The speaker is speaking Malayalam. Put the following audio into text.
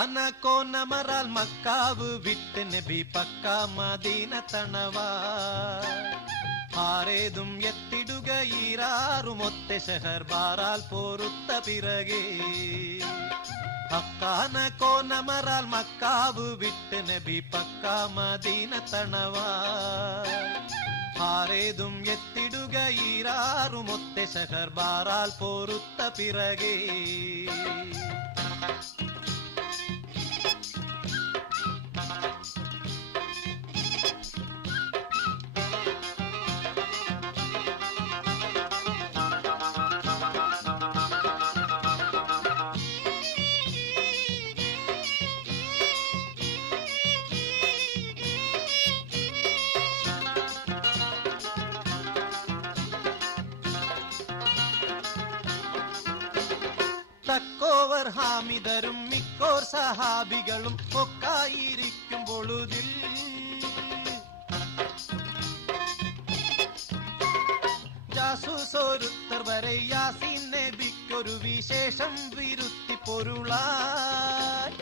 ഹക്കാന കോനമറാൽ മക്കാവ് വിട്ട് നബി പക്ക മദീന തണവാ ആരേതും എത്തിടുക ഈരാറുമൊത്തെ ഷഹർ ബാറാൽ പോരുത്ത പിറകെ ഹക്കാന കോനമറാൽ മക്കാവ് വിട്ട് നബി പക്ക മദീന തണവാ ആരേതും എത്തിടുക ഈരാറുമൊത്തെ ഷഹർ ബാറാൽ പോരുത്ത പിറകെ തക്കോവർ ഹാമിദരും മിക്കോർ സഹാബികളും ഒക്കായിരിക്കും പൊഴുതിൽ ജാസൂസോരുത്തർ വരെ യാസീൻ നബിക്കൊരു വിശേഷം വിരുത്തി പൊരുളായി